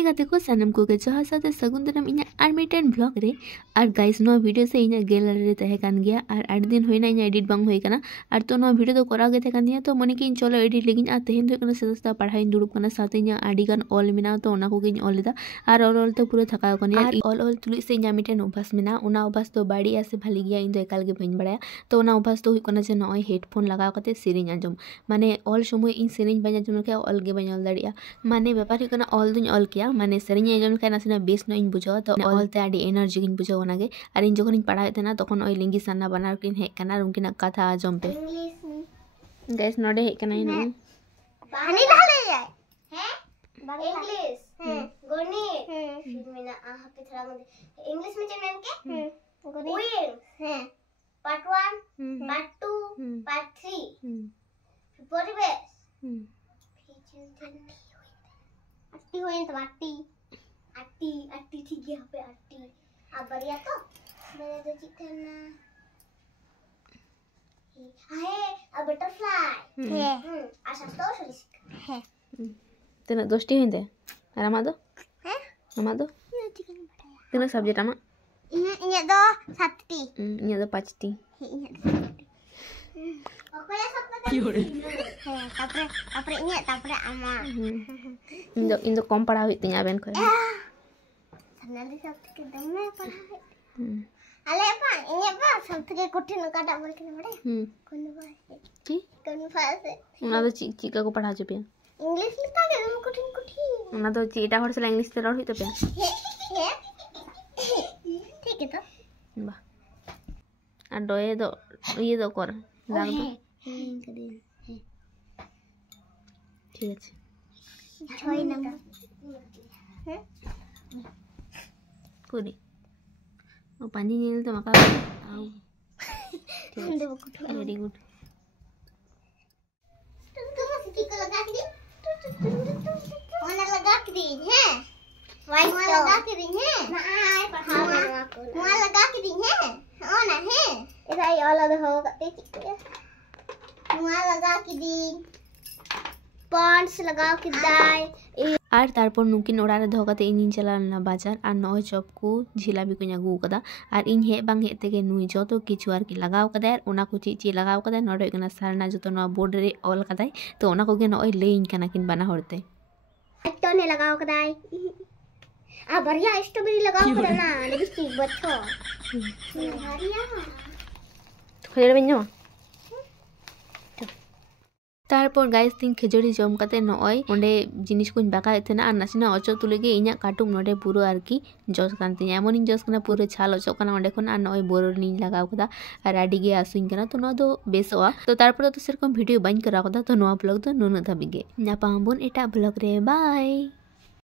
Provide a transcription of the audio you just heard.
Okay गाते को सानम को जहाँ साथे सगुन दाराम इना आर मिटन ब्लॉग रे और गाइस नो वीडियो से इना गैलरी रे तहे कान गया और 8 दिन होइना इना एडिट बांग होय कना और तो नो वीडियो तो कराव गे तहे दिया तो मने कि चलो एडिट लेगिन आ तेहेन दो कना सदस्ता पढ़ाई दुड़ुब कना साथे इना आडी गान ऑल मेना तो ओना को गिन ऑल लेदा और ऑल तो पूरा थकाव कना और ऑल तुलि से इना मिटन अभ्यास मेना ओना अभ्यास तो बाड़ी आसे भाली गया इन दो एकाल गे बइन बड़ाया तो ओना अभ्यास तो हुई कना जे नय हेडफोन लगाव कते सेरेंज आंजम माने ऑल समय इन सेरेंज बइन आंजम के ऑल गे बइन ऑल दाड़िया माने व्यापार हुई कना ऑल दुन ऑल किया माने सेरेंज आंजम के नासेना बेस नो इन बुझाव तो ऑल ते आडी एनर्जी गिन बुझाव ओनागे और इन जखन इन पढ़ाए थे ना तखन ओई लिंगी साना बनार किन हे कना उनकिन कथा आंजम पे गाइस नोडे हे कना इन पानी डाले जाए हैं इंग्लिश गणित फिर मेना पे थोड़ा मुझे इंग्लिश में चैनल के गणित हैं पार्ट 1 पार्ट 2 पार्ट 3 परिवेश अट्टी होइन तो अट्टी ठीक है पे अट्टी अब बढ़िया तो मैंने तो चिकना है अब बटरफ्लाई है आशा तो सलिस है तेना दोस्ती होइंदे आरामा दो हैं आमा दो तेना सब्जेक्ट आमा इnya do 7टी इnya दो 5टी okoya sapne है tapre inya tapre ama इन दो कम पढ़ा हुई तिया बेन खोय सनाली सब के दम में पढ़ा अले पा इnya पा सब के कठिन काटा बोल के बड़े कौन भाषा जी कौन भाषा उना तो चिका को पढ़ा चुपिया इंग्लिश लिखा के दम कठिन उना तो चीटा हर से इंग्लिश ते रह हुई तो पे ठीक है तो बा आ डोए दो ये दो कर लाग दो ठीक আছে 6 नंबर हैं पूरी ओ पानी नील तो मका आउ वेरी गुड तुम सिटी को लगा के दी ओना लगा के दी है वाइट लगा के दी है ना आए पढ़ावा को वहां लगा के दी है ओना है ऐसा ही अलग हो करते चिकले वहां लगा के दी पॉन्ड्स लगा के दाई और तारपर नुकिन ओड़ा रे दो कते इन चलाना बाजार और नय चॉप को जिलाबी को आगू कदा और इन हे बांग हे तेगे नुई जतो किछु आर की लगाव कदा और ओना को ची लगाव कदा नोडे कना सारना जतो नो बोर्ड रे ऑल कदाय तो ओना को गे नय लेइन कना किन बना होते तो ने लगाव कदाय आ बढ़िया स्ट्रॉबेरी लगाव कदा ना लिपस्टिक बच्चो बढ़िया खजर बन्नो तारपर गाइस तीन खिजड़ी जम कते नय ओंडे जिनिस को बाका थेना और नासिना अचो तुलेगे इना काटुम नोडे पूरा आरकी जस कान तिया एमन इन जस कना पूरा छाल अचो कना ओंडे खन आ नय बोरर नि लगाव कदा और आडी गे आसुइन कना तो नो दो बेसोआ तो तारपर तो सेरकम वीडियो बाइन करा कदा तो नो ब्लॉग दो नुन धाबिगे नापाम बोन एटा ब्लॉग रे बाय।